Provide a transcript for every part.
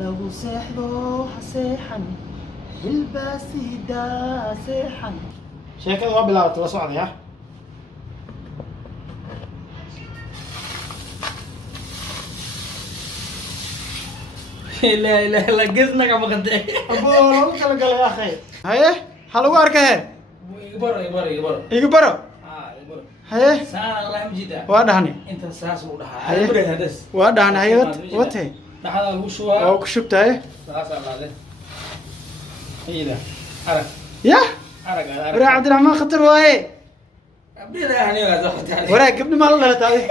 lagu seexdo ha seexan hilbaasida seexan sheekada waa bilaabatay la socdaya لا لا لا قزنا كم قد ابو لو كلا قال يا اخي هيه حلو اركه يبر يبر يبر يكبروا يبر هيه ساعة الله مجيدا وادهني انت ساس ودها يبر هدس وادهني هيوت وتي هذا وشوا او كشبتها ساس الله هي ده عرق يا عرق ورا عبد الرحمن خطر واي ابدي لا يعني هذا خطر ورا قبل ما الله تعالى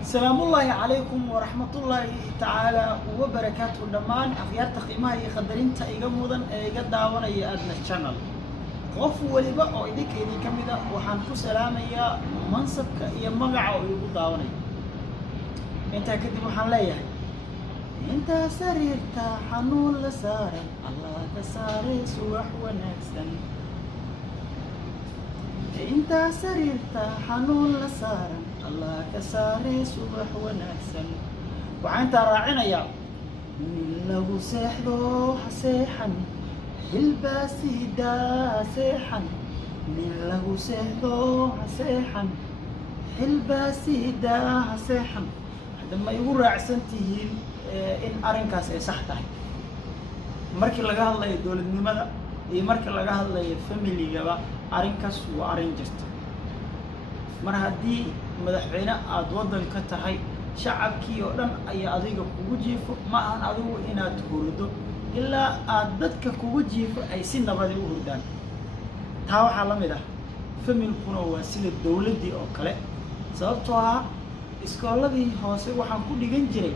السلام الله عليكم ورحمة الله تعالى وبركاته دمان أخيار تقيمها يقدرين تأيجا مودن أيجا داونا يأدنا الشانل قف ولبا أو إذا كذي كمدا وحنكو سلام يا منصب يا مقع أو يبو داونا أنت كذي محل ليه أنت سريرت حنون لسار الله تساري سوح ونكسن أنت سريرت حنون لسار الله كساري صبح ونكسن وعنت راعنا يا من لو سيحلو حسيحن بالباسيدا سيحن من لو سيحلو حسيحن بالباسيدا حسيحن لما يقول راعسنتين إن أرنكاس صحته مركي لقاه الله يدول النمذا مركي لقاه الله يفاميلي جبا أرنكاس وأرنجست mar haddii madaxweyne aad waddanka tahay shacabkii oo dhan ayaa adiga kugu jiifo ma ahan adigu inaad hurdo ilaa aad dadka kugu jiifo ay si nabad u hurdaan taa waxaa la mid ah familkuna waa sida dawladdii oo kale sababtoo ah iskooladii hoose waxaan ku dhigan jiray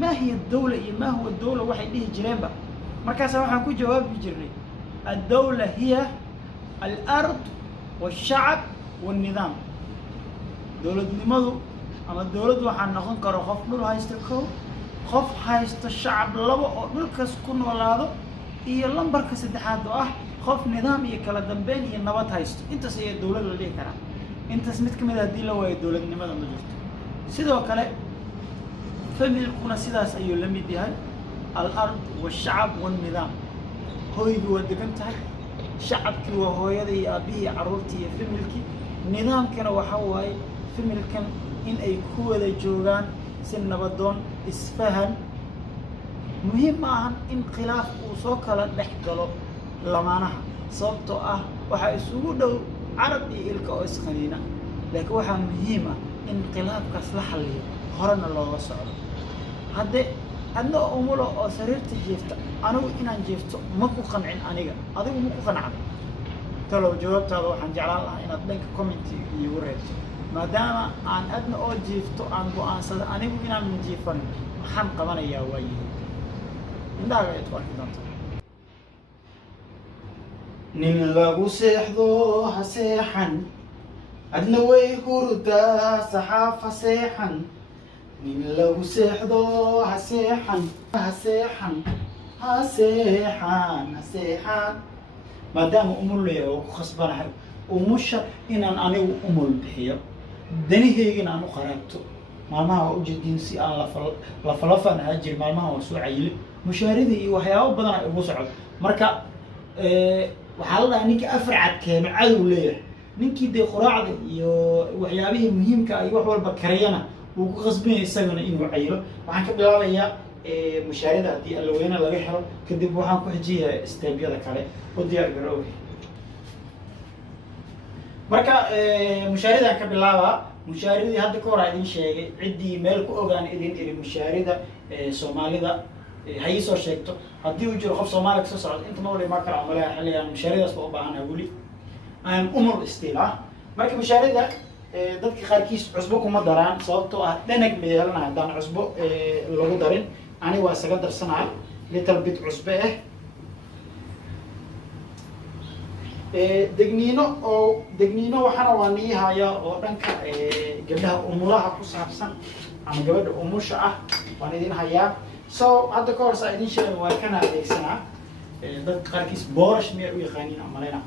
ma hiya dawla iyo ma huwa dawla waxay dhihi jireenba markaas waxaan ku jawaabi jirnay ad-dawla hiya al-ard والشعب والنظام دولة نمضو أما الدولة وحن نخون كرو خف نول هايستكو خف هايست الشعب لبا نلكس كون ولا هذا إيه لمبر كسدحات خف نظام يكلا دمبين ينبات هايست أنت سيد الدولة اللي كرا أنت سميت كم هذا دي لو الدولة نمضو مجرد سيدا وكلا فمن كنا سيدا سيو لمي دي هاي الأرض والشعب والنظام هو يدو ودقنتها شعبك وهويدي أبي عروتي فملكي نظام كان وحواي فملكن إن أي كودا جوغان سن بدون إسفهن مهم عن انقلاف وسوكلا نحقلو لمانها صوتو وحيسودو عربي إلك أو إسخنينا لكن وحا مهمة انقلاف كسلح اللي هرنا الله وصعب هذا أنا أموله أو سريرت جيفت أنا وإن جيفت ماكو قنعين أنيجا هذا ماكو قنعان تلو جوابت هذا وحن جعل الله إن أدنك كومنتي يوريت ما دام أن أدنى أو جيفت أن بو أنصد أنا وإن من جيفن حن قمنا يا وي من ده غير توقف دانت نين لغو سيحدو هسيحن أدنى ويهوردا صحافة سيحن من لو سيحدو هسيحن هسيحن هسيحن هسيحن ما دام أمور لي وخصبنا ومش إن أنا أمور بحية دني هي إن أنا قرأته ما هو أوجدين سي أنا لفلفن هاجر ما هو سوء عيل مشاردي وحياة بدنا يبصعد مركا وحلا إنك أفرعت كان عدو ليه نينكي دي قراعد وحيابه مهم كأي وحول بكرينا وقصبين يسوون إنه عيله وعن كبلا يا مشاهدة دي اللوينة اللي حلو كدي بوحان كحجية استبيا ذكره ودي أقرأه مركا مشاهدة كبلا مشاهدة هذا كورة إدين شيء عدي ملك أوغان إدين إلى مشاهدة سومالي ده هاي سو شيكتو هدي وجر خف سومالك سوسعد أنت ما ولي ما كرا عملها حاليا مشاهدة أصلا بعنا أقولي أمور استيلاء مركا مشاهدة dadka qaarkiis cusbo kuma daraan sababtoo ah dhanag meelana hadaan cusbo lagu darin ani waa isaga darsanahay little bit cusbo degniino waxana waa niihaya oo dhanka gabdhaha umulaha ku saabsan ama gabadha umusha ah waan idin hayaa so hadda ka hor saa idin sheegay waa kana adeegsanaa dadka qaarkiis boorash miyaa u yaqaaniin aan malayna.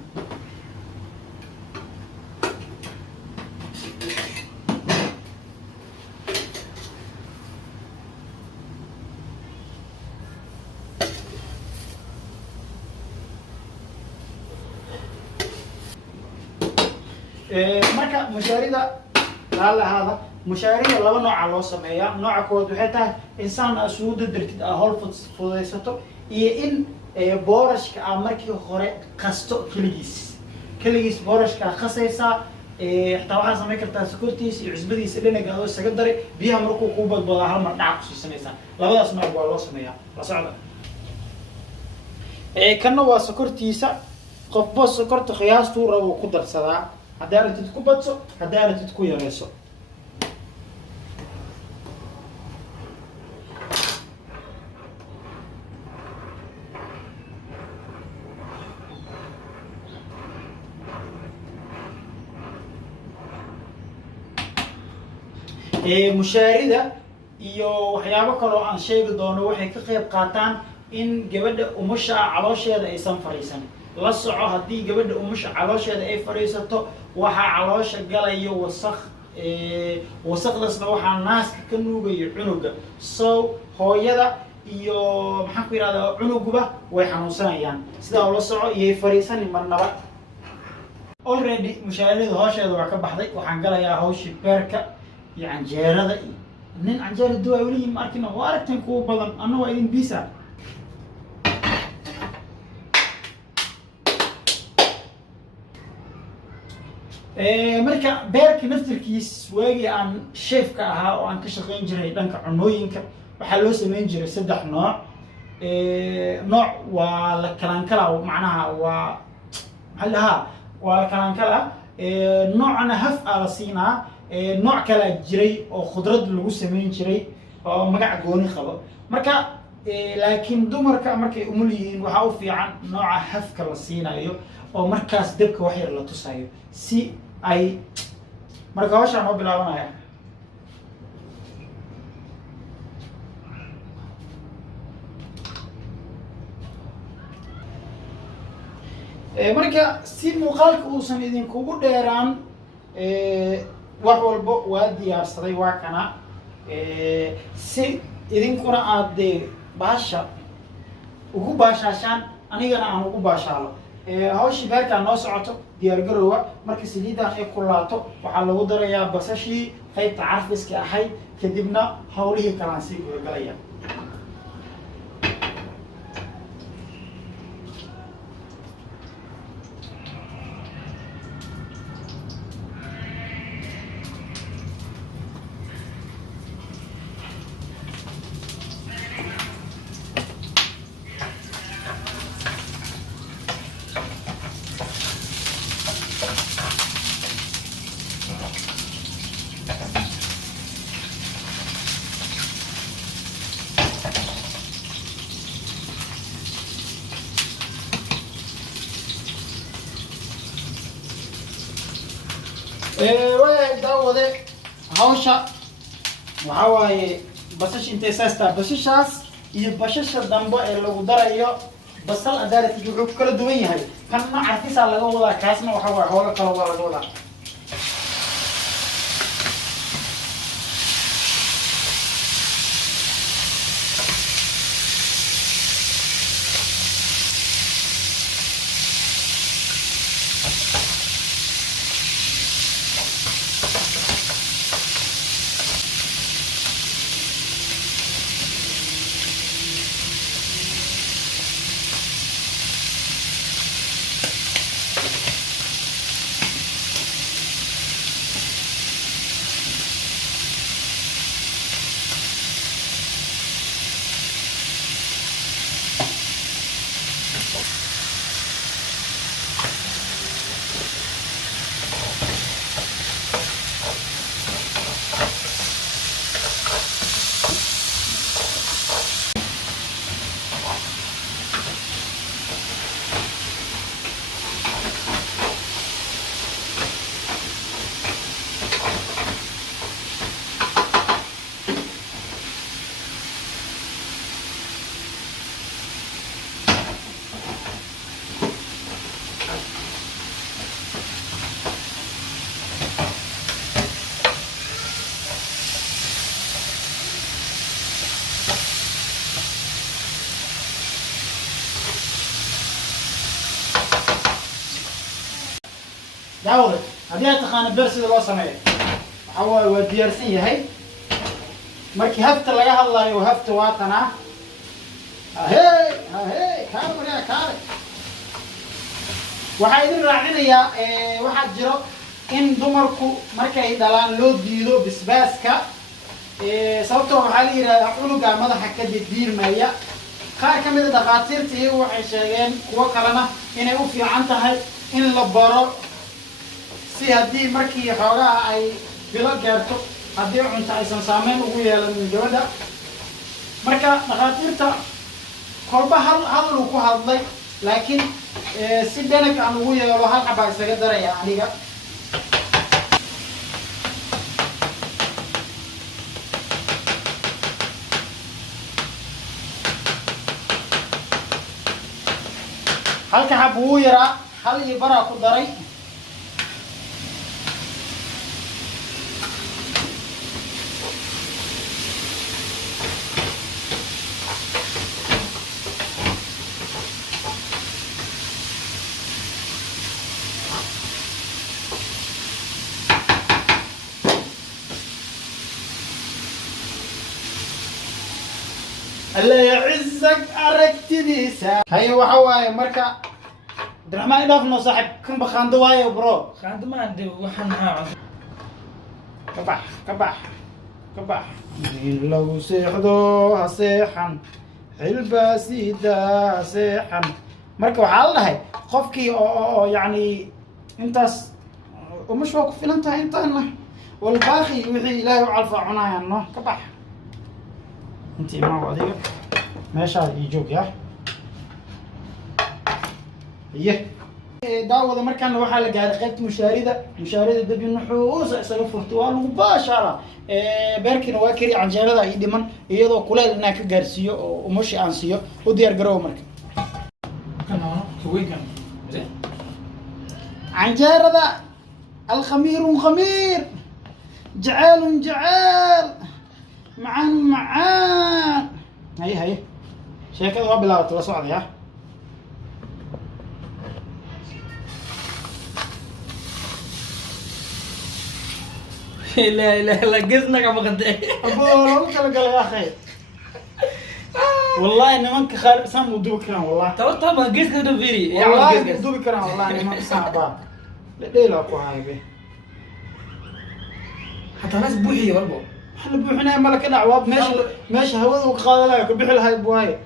marka mushaarida laalahaada mushaarida laba nooca loo sameeyaa. nooca koowaad waxay tahay insaan aad isugu dardartid aad hawl fududaysato, iyo in boorashka aad markii hore qasto keligiis boorashka aad qasaysaa. xitaa waxaad samayn kartaa sokortiisa iyo cusbadiisa dhinaga adoo isaga daray, biyaha markuu kuu badbadaa hal mar dhaca kusii samaysaa. labadaas nooc waa loo sameeyaa, la socda. kanna waa sokortiisa, qofba sokorta qiyaastuu rabo ku darsadaa. haddii aragtid ku badso, haddii aragtid ku yareyso. mushaarida iyo waxyaabo kaloo aan sheegi doono waxay ka qayb qaataan in gabadha umusha caloosheeda aysan fadhiisan. la soco, haddii gabadha umusha caloosheeda ay fadhiisato waxaa caloosha galayo wasakh. wasakdaasna waxaa naaska ka nuugayo cunuga. So hooyada iyo maxaan ku yidhahdaa cunuguba way xanuunsanayaan. sidaa ula soco, iyay fadhiisanin marnaba. already mushaarida hoosheeda waa ka baxday. waxaan galayaa hawshii beerka iyo canjeerada. nin canjeera duwaa weli ma arkin, waa aragteen kuwa badan. anna waa idin biisa. marka beerka naftirkiis waagii aan sheefka ahaa oo aan ka shaqayn jiray dhanka cunooyinka, waxaa loo samayn jiray 3 nooc. nooc waa la kalaankala, macnaha waa maxaa lahaa, waa la kalaankala. noocana haf aa la siinaa. nooc kalaa jiray oo khudrad lagu samayn jiray oo magac gooni qabo. marka laakiin dumarka markay umul yihiin waxaa u fiican nooca hafka la siinayo oo markaas dabka wax yar la tusayo si ay marka hawshaan oo bilaabanaya. marka si muuqaalka uusan idinkugu dheeraan, wax walba waa diyaarsaday, waa kana. si idinkuna aad baasha ugu baashaashaan, anigana aan ugu baashaalo. hawshii beerkaa noo socoto, diyaar garoowa. marka saliidaan ay kulaato waxaa lagu darayaa basashii qaybta carfiska ahayd, kadibna hawlihii kalaan sii gudagalaya. way daawade hawsha waxaa waaye basasha intay saastaa. basashaas iyo bashasha dambe ee lagu darayo basal adaaratid wuxuu ku kala duwan yahay. kanna carfisaa laga wadaa, kaasna waxaa waaye hoolo kale waa laga wadaa. daawada haddii aad taqaana beer sida loo sameeyo waxa waaye waa diyaarsan yahay markii hafta laga hadlayo hafta waatanaa hahey kaale waxaa idin raacinayaa waxaa jiro in dumarku markay dhalaan loo diido basbaaska sababtoo waxaa la yidhahdaa cunuga madaxa ka diirmaya qaar ka mid a dhakhaatiirta iyagu waxay sheegeen kuwo kalena inay u fiican tahay in la baro si haddii markii xoogaha ay bilo gaarto haddii cunto aysan saameyn ugu yeelanin gabadha marka dhakhaatiirta kolba hadal uu ku hadlay laakiin si dhanag aan ugu yeelo hal xabaa isaga daraya aniga halka xab wuu yaraa hal iyo baraa ku daray الله يعزك أركتديسا هاي وحواي مركا درحمان إضافنا صاحب كم بخاندو واي برو خاندو ما عندي وحنا كبح لو سيحدو هسيحن حلبا سيدا هسيحن مركا وحالنا هاي قفكي يعني انتاس ومش واقف في لنتا انت والباقي وحي لا يعرف عنايا انه كبح انتي ما هو ذيك ماشي يجوك يا يه daawada markaan waxaa la gaaray qaybta mushaarida dab nuxuus isaga furto waa lagu baashara beerkina waa kari canjeerada ay dhiman iyadoo kuleel inaan ka gaarsiiyo oo umushi aan siiyo u diyaar garow marka canjeerada alkhamiirun khamiir jacaalun jacaal macaan هي sheekada waa bilaabatay la socday لا لا لا قصنا كم قد ابو لو كلا قال يا اخي والله ان منك خالد سام ودوب كران والله طبعا قص كده فيري والله ودوب كران والله ان ما صعبه لا لا اكو هاي به حتى ناس بوحي والله احنا بوحنا مالك دعوه ماشي هوده وقاده لا كبخ لها بواي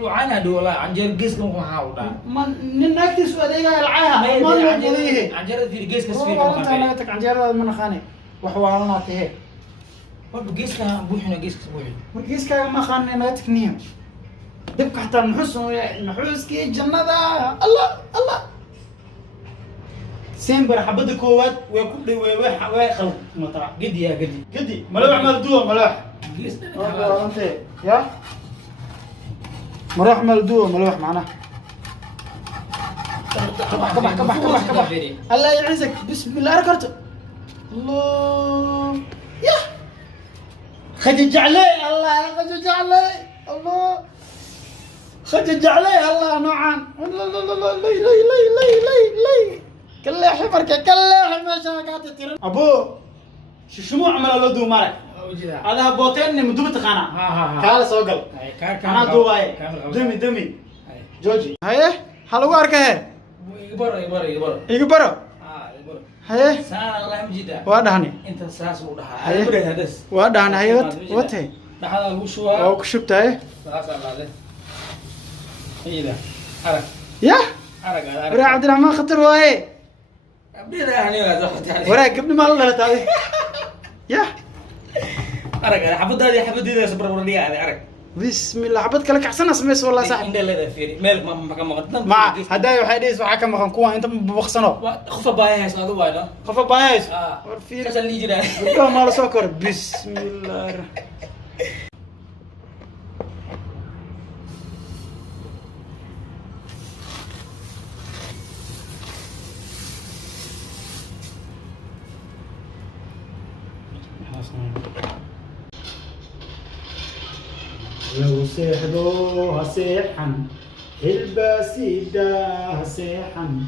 وعنا دولا عنجر قص كم هاودا ما ننكتي سؤاليها العاها ما نقوليه عنجر في قص كسفير والله انت ناتك عنجر من خاني وحوالنا تهي والله قص كان بوحنا قص بوحي مركز كا ما خاني ناتك نيم دبك حتى نحوس كي الجنة الله سيمبر حبد كوات ويكون لي ويخل مطرح قدي يا قدي ملوح ملدوه ملوح والله انت يا مروح ملوح معنا كبح الله يعزك بسم الله ركرت الله يا خجج عليه الله خجج عليه الله خجج عليه الله نوعا لي كلا حبرك كلا حماشا قاعد ترن ابو شو عمل له دو مالك هذا بوتين مدوب تخانا كاله سوقل انا دواي دمي جوجي هاي حلو اركه يغبر هاي سان الله مجيدا وادهني انت ساس ودها بدي هدس وادهني هاي وته دحدا لو شوها او كشبتاي ساس الله هيدا ارك يا ارك ورا عبد الرحمن خطر واي بدي يعني ولا ورا قبل ما الله تعالى يا ارك حبدي صبر ورني ارك بسم الله حبدك لك احسن اسميس والله صاحب عند لا فيري مالك ما كان مقدم مع هدايا وحيديس وحا كما كان كوا انت بخسنو خف بايس هذا وايد خف بايس في كسل لي جدا ما له سكر بسم الله لو سيحدو هسيحن حلبا سيدا هسيحن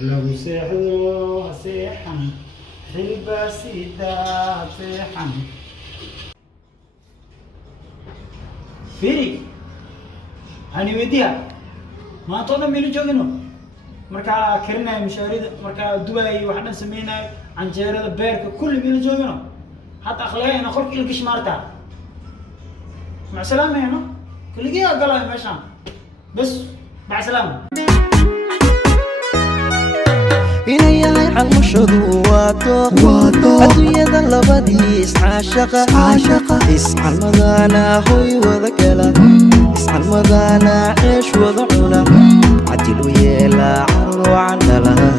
لو سيحو سيحن حلبة سيدا سيحن فيري هاني وديها ما طول ميلو جوجنو مركا كرنا مشاريد مركا دبي وحنا سمينا عن جيرة بيرك كل ميلو جوجنو حتى أخلاقي أنا خلق إلك شمارتا مع السلامة هنا كل جيه قلا ماشان بس مع السلامة inayahay calmashadu waato adduunyada labadiis caashaqa iscalmadana hoy wada gala iscalmadana ceesh wada cuna cadil u yeela carruucan dhala